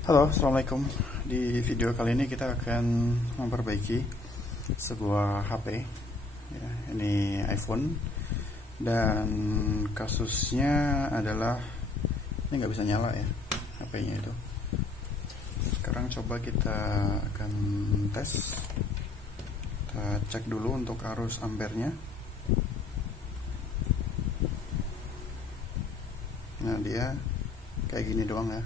Halo, assalamualaikum. Di video kali ini kita akan memperbaiki sebuah HP. Ya, ini iPhone, dan kasusnya adalah ini nggak bisa nyala ya HP-nya itu. Sekarang coba kita akan tes. Kita cek dulu untuk arus ampernya. Nah, dia kayak gini doang ya.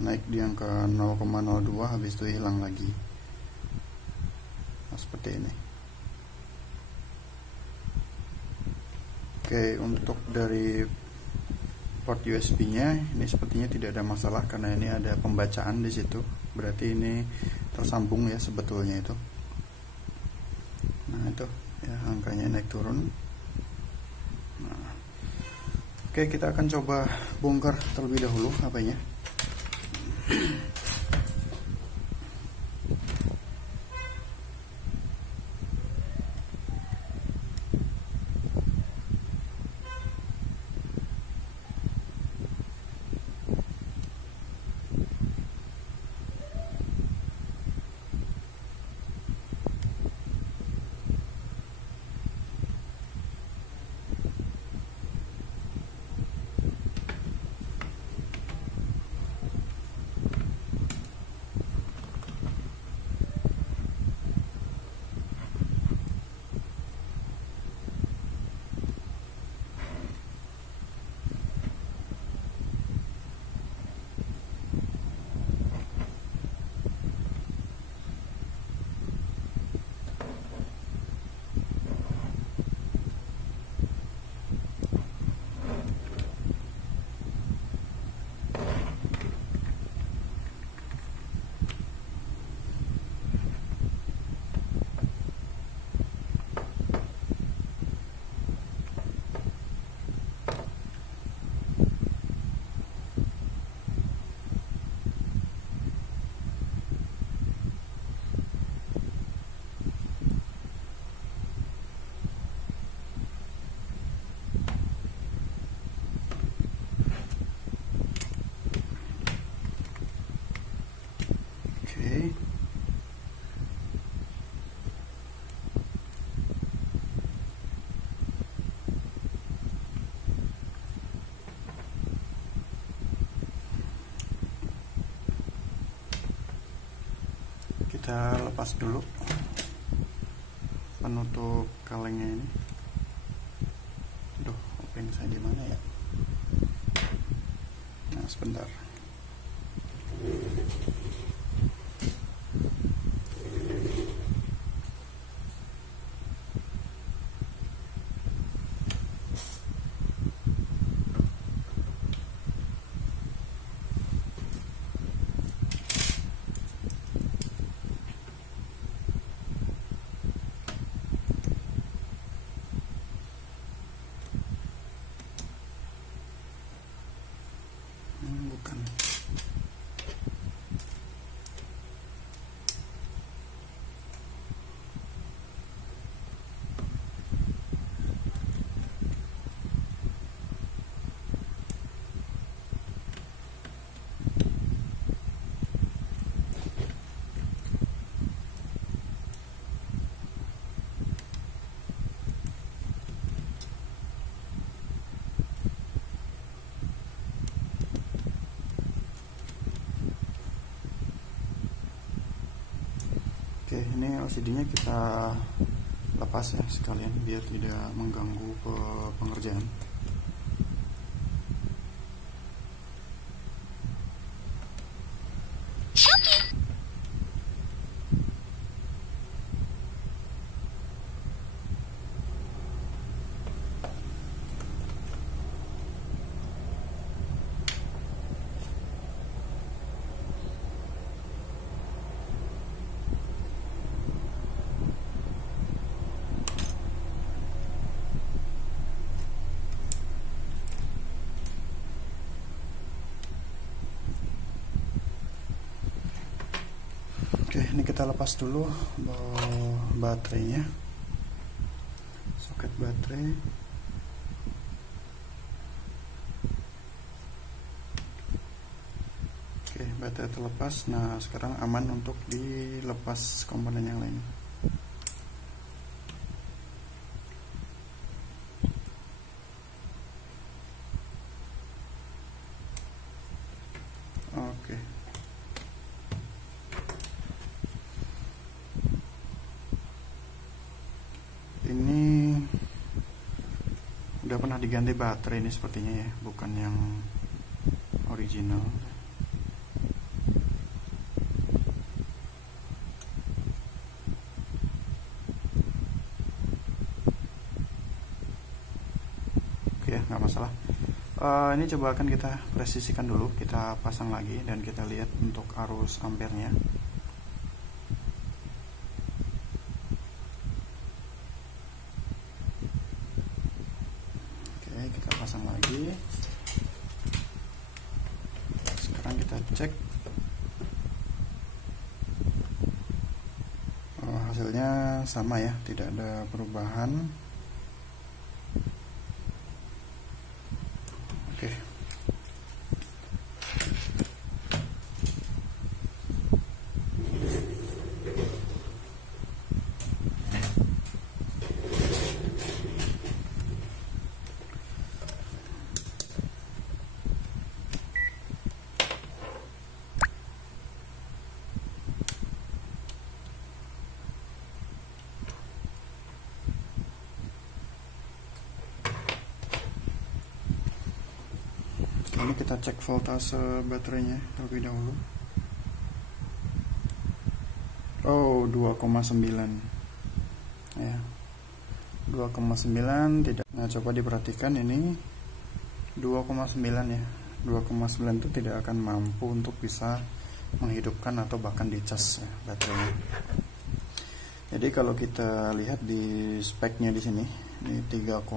Naik dia ke 0,02, habis itu hilang lagi. Nah, seperti ini. Oke, untuk dari port USB-nya ini sepertinya tidak ada masalah karena ini ada pembacaan di situ. Berarti ini tersambung ya sebetulnya itu. Nah, itu ya angkanya naik turun. Nah, oke, kita akan coba bongkar terlebih dahulu HP-nya. Oke. Kita lepas dulu penutup kalengnya ini. Aduh, open saya di mana ya? Nah, sebentar. Bukan. Oke, ini LCD-nya kita lepas ya sekalian biar tidak mengganggu pengerjaan. Oke, ini kita lepas dulu baterainya, soket baterai. Oke, Oke, baterai terlepas. Nah, sekarang aman untuk dilepas komponen yang lain. Oke. Ini udah pernah diganti baterai ini sepertinya ya, bukan yang original. Oke ya, nggak masalah. Ini coba akan kita presisikan dulu, kita pasang lagi dan kita lihat untuk arus ampernya. Oke, kita pasang lagi. Sekarang kita cek. Hasilnya sama ya, tidak ada perubahan. Oke. Ini kita cek voltase baterainya terlebih dahulu. Oh, 2,9 ya, 2,9 tidak. Nah, coba diperhatikan ini 2,9 ya, 2,9 itu tidak akan mampu untuk bisa menghidupkan atau bahkan dicas ya, baterainya. Jadi kalau kita lihat di speknya di sini, ini 3,8.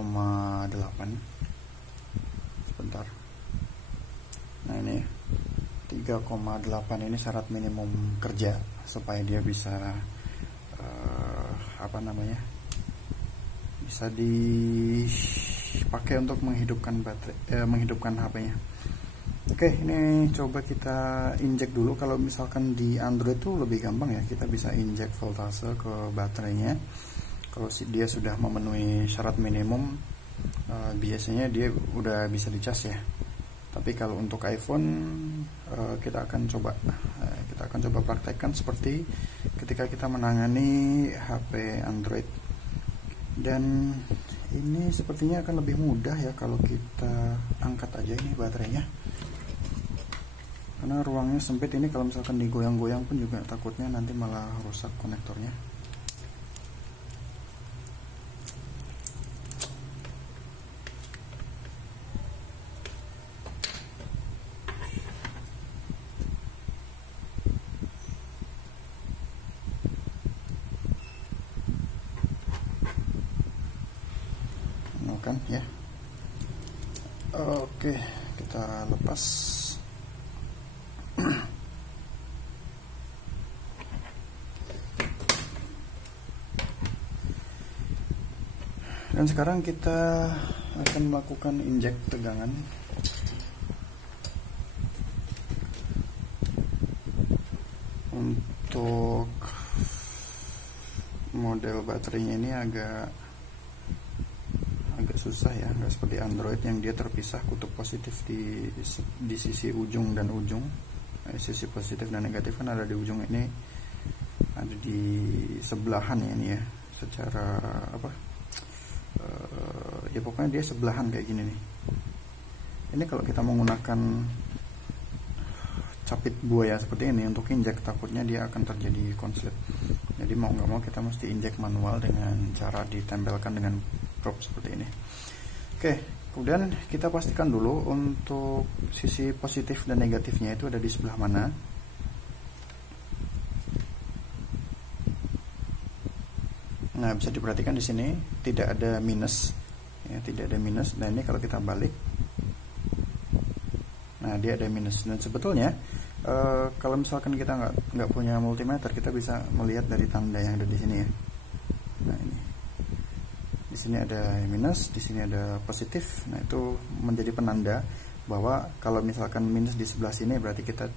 Sebentar. Nah, ini 3,8 ini syarat minimum kerja supaya dia bisa bisa dipakai untuk menghidupkan baterai, menghidupkan HP-nya. Oke, ini coba kita injek dulu. Kalau misalkan di Android tuh lebih gampang ya, kita bisa injek voltase ke baterainya. Kalau dia sudah memenuhi syarat minimum, biasanya dia udah bisa dicas ya. Tapi kalau untuk iPhone, kita akan coba praktekkan seperti ketika kita menangani HP Android. Dan ini sepertinya akan lebih mudah ya kalau kita angkat aja ini baterainya, karena ruangnya sempit. Ini kalau misalkan digoyang-goyang pun juga takutnya nanti malah rusak konektornya. Kan ya. Oke, kita lepas. Dan sekarang kita akan melakukan injek tegangan. Untuk model baterainya ini agak susah ya, nggak seperti Android yang dia terpisah kutub positif di sisi ujung dan ujung. Sisi positif dan negatif kan ada di ujung, ini ada di sebelahan ya, ini ya, secara ya pokoknya dia sebelahan kayak gini nih. Ini kalau kita menggunakan capit buaya seperti ini untuk injek, takutnya dia akan terjadi konslet. Jadi mau nggak mau kita mesti injek manual dengan cara ditempelkan dengan probe seperti ini. Oke, kemudian kita pastikan dulu untuk sisi positif dan negatifnya itu ada di sebelah mana. Nah, bisa diperhatikan di sini tidak ada minus, ya, tidak ada minus. Dan ini kalau kita balik, nah dia ada minus. Dan sebetulnya kalau misalkan kita nggak punya multimeter, kita bisa melihat dari tanda yang ada di sini ya. Nah, ini di sini ada minus, di sini ada positif. Nah, itu menjadi penanda bahwa kalau misalkan minus di sebelah sini berarti kita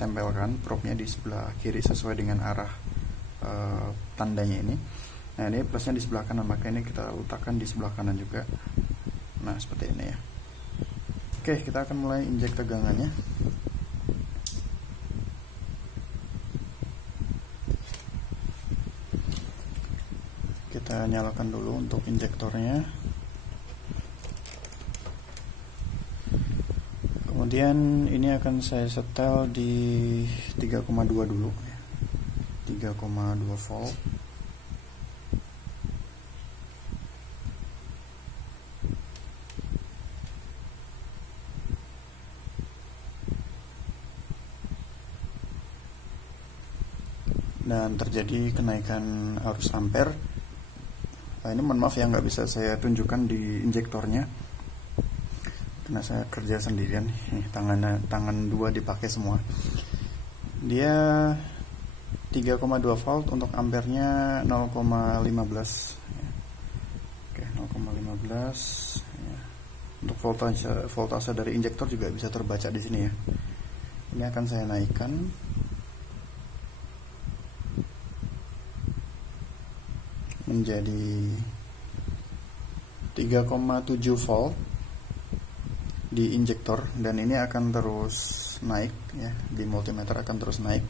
tempelkan probe-nya di sebelah kiri sesuai dengan arah tandanya ini. Nah, ini plusnya di sebelah kanan, maka ini kita letakkan di sebelah kanan juga. Nah, seperti ini ya. Oke, kita akan mulai injek tegangannya. Kita nyalakan dulu untuk injektornya. Kemudian ini akan saya setel di 3,2 dulu ya. 3,2 volt. Dan terjadi kenaikan arus ampere. Nah, ini mohon maaf ya, nggak bisa saya tunjukkan di injektornya karena saya kerja sendirian. Nih, tangan dua dipakai semua. Dia 3,2 volt, untuk ampernya 0,15. Oke, 0,15 ya. Untuk voltase dari injektor juga bisa terbaca di sini ya. Ini akan saya naikkan menjadi 3,7 volt di injektor, dan ini akan terus naik ya, di multimeter akan terus naik.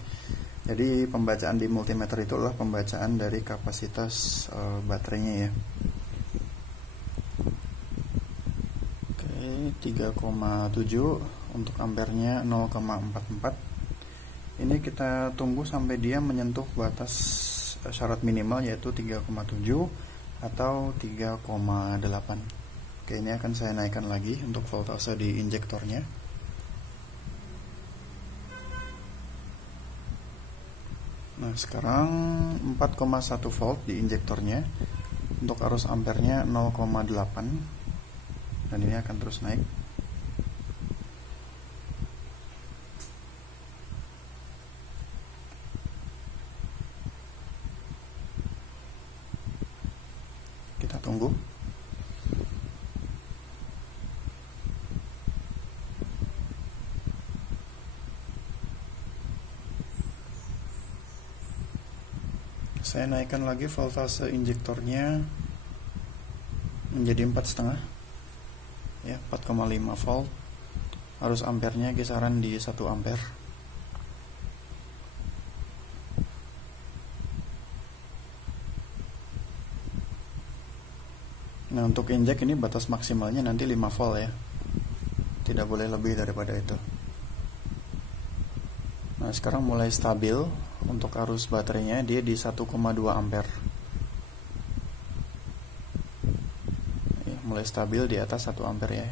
Jadi pembacaan di multimeter itu adalah pembacaan dari kapasitas baterainya ya. Oke, 3,7 untuk ampernya 0,44. Ini kita tunggu sampai dia menyentuh batas syarat minimal, yaitu 3,7 atau 3,8. Oke, ini akan saya naikkan lagi untuk voltase di injektornya. Nah, sekarang 4,1 volt di injektornya. Untuk arus ampernya 0,8. Dan ini akan terus naik. Kita tunggu. Saya naikkan lagi voltase injektornya menjadi 4,5 ya, 4,5 volt. Arus ampernya kisaran di 1 ampere. Nah, untuk injek ini batas maksimalnya nanti 5 volt ya. Tidak boleh lebih daripada itu. Nah, sekarang mulai stabil. Untuk arus baterainya dia di 1,2 ampere. Ya, mulai stabil di atas 1 ampere ya.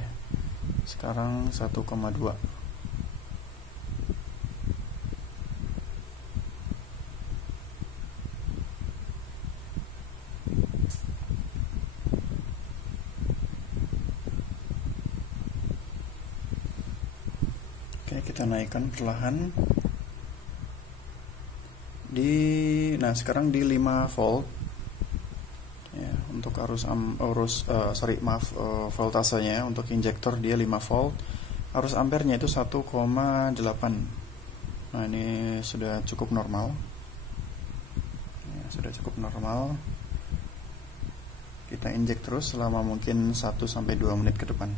Sekarang 1,2. Oke, kita naikkan perlahan. Nah, sekarang di 5 volt ya, untuk voltasenya untuk injektor dia 5 volt. Arus ampernya itu 1,8. Nah, ini sudah cukup normal ya, sudah cukup normal. Kita injek terus selama mungkin 1-2 menit ke depan.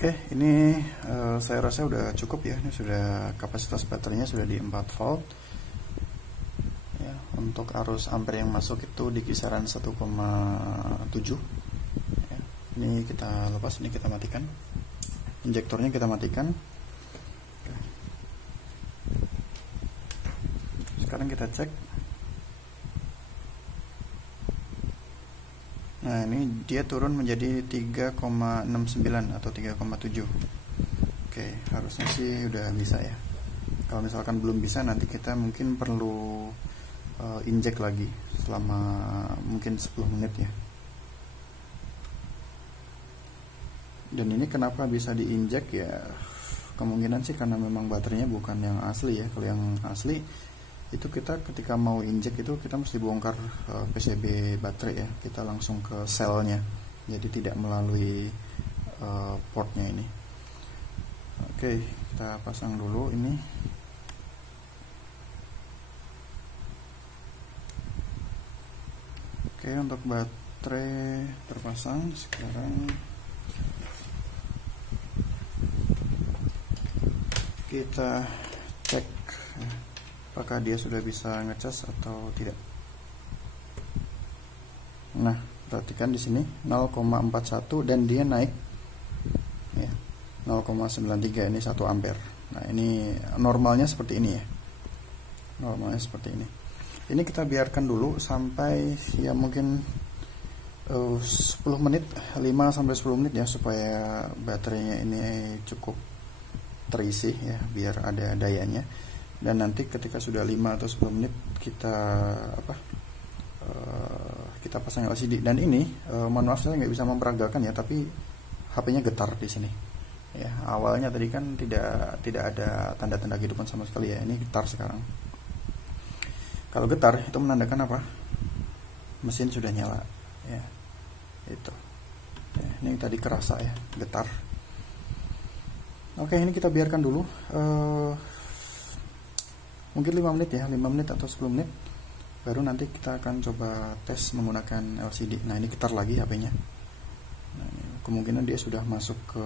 Oke, ini saya rasa udah cukup ya. Ini sudah kapasitas baterainya sudah di 4 volt. Ya, untuk arus ampere yang masuk itu di kisaran 1,7. Ya, ini kita lepas, ini kita matikan. Injektornya kita matikan. Oke. Sekarang kita cek. Nah, ini dia turun menjadi 3,69 atau 3,7. Oke, harusnya sih udah bisa ya. Kalau misalkan belum bisa, nanti kita mungkin perlu injek lagi selama mungkin 10 menit ya. Dan ini kenapa bisa diinjek ya? Kemungkinan sih karena memang baterainya bukan yang asli ya. Kalau yang asli itu kita ketika mau injek itu kita mesti bongkar PCB baterai ya, kita langsung ke selnya, jadi tidak melalui portnya ini. Oke, kita pasang dulu ini. Oke, untuk baterai terpasang. Sekarang kita cek apakah dia sudah bisa ngecas atau tidak. Nah, perhatikan di sini 0,41 dan dia naik ya, 0,93, ini 1 ampere. Nah, ini normalnya seperti ini ya. Normalnya seperti ini. Ini kita biarkan dulu sampai ya mungkin 10 menit, 5 sampai 10 menit ya, supaya baterainya ini cukup terisi ya, biar ada dayanya. Dan nanti ketika sudah 5 atau 10 menit kita kita pasang LCD. Dan ini mohon maaf saya nggak bisa memperagakan ya, tapi HP-nya getar di sini ya. Awalnya tadi kan tidak ada tanda-tanda kehidupan sama sekali ya, ini getar sekarang. Kalau getar itu menandakan apa? Mesin sudah nyala ya, itu ya, ini tadi kerasa ya, getar. Oke, ini kita biarkan dulu mungkin 5 menit ya, 5 menit atau 10 menit, baru nanti kita akan coba tes menggunakan LCD. Nah, ini getar lagi HP-nya. Nah, kemungkinan dia sudah masuk ke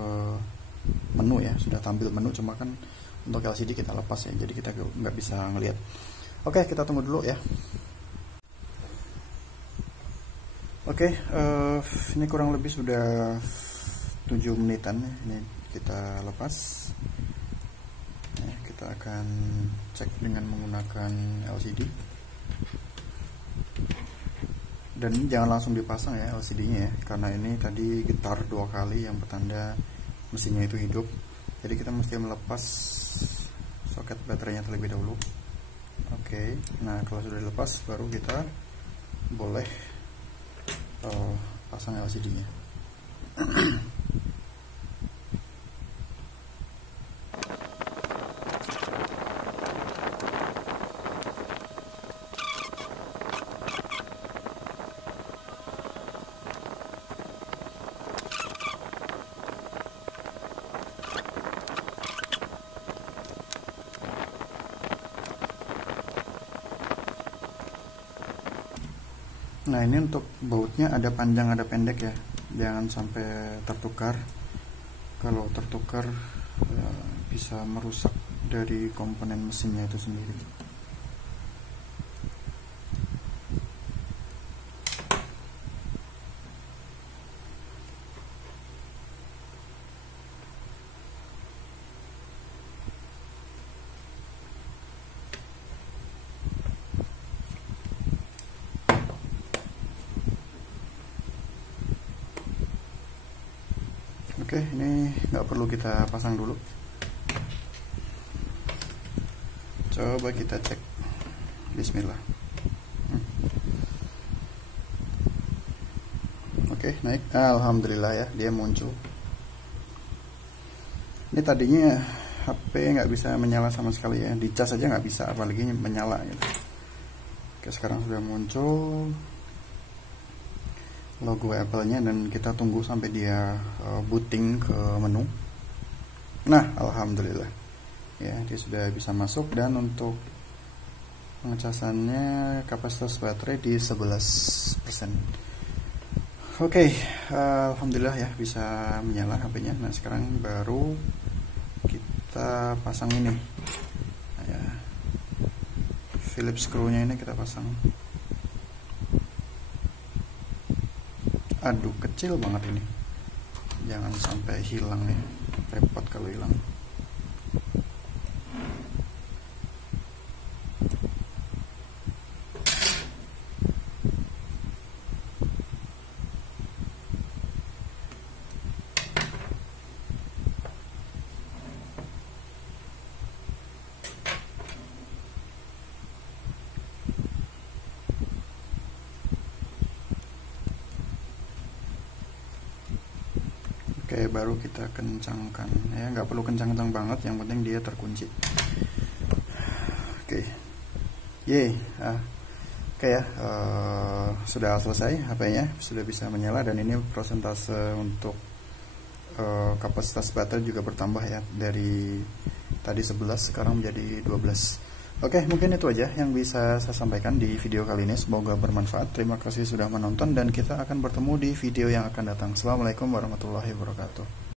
menu ya, sudah tampil menu, cuma kan untuk LCD kita lepas ya, jadi kita nggak bisa ngelihat. Oke, kita tunggu dulu ya. Oke, ini kurang lebih sudah 7 menitan. Ini kita lepas. Kita akan cek dengan menggunakan LCD. Dan ini jangan langsung dipasang ya LCD-nya ya, karena ini tadi getar 2 kali yang pertanda mesinnya itu hidup. Jadi kita mesti melepas soket baterainya terlebih dahulu. Oke, nah kalau sudah dilepas baru kita boleh pasang LCD-nya. Nah, ini untuk bautnya ada panjang ada pendek ya, jangan sampai tertukar. Kalau tertukar ya, bisa merusak dari komponen mesinnya itu sendiri. Oke, ini nggak perlu kita pasang dulu. Coba kita cek. Bismillah. Oke, naik. Alhamdulillah ya, dia muncul. Ini tadinya HP nggak bisa menyala sama sekali ya, dicas aja nggak bisa, apalagi menyala gitu. Oke, sekarang sudah muncul logo Apple-nya, dan kita tunggu sampai dia booting ke menu. Nah, alhamdulillah ya, dia sudah bisa masuk. Dan untuk pengecasannya kapasitas baterai di 11%. Oke, alhamdulillah ya bisa menyala HP-nya. Nah sekarang baru kita pasang ini, ya, Phillips screw-nya ini kita pasang. Aduh, kecil banget ini, jangan sampai hilang ya, repot kalau hilang. Oke, baru kita kencangkan ya, nggak perlu kencang-kencang banget, yang penting dia terkunci. Oke, oke ya, sudah selesai, HP-nya sudah bisa menyala, dan ini persentase untuk kapasitas baterai juga bertambah ya, dari tadi 11 sekarang menjadi 12. Oke, mungkin itu aja yang bisa saya sampaikan di video kali ini. Semoga bermanfaat. Terima kasih sudah menonton, dan kita akan bertemu di video yang akan datang. Assalamualaikum warahmatullahi wabarakatuh.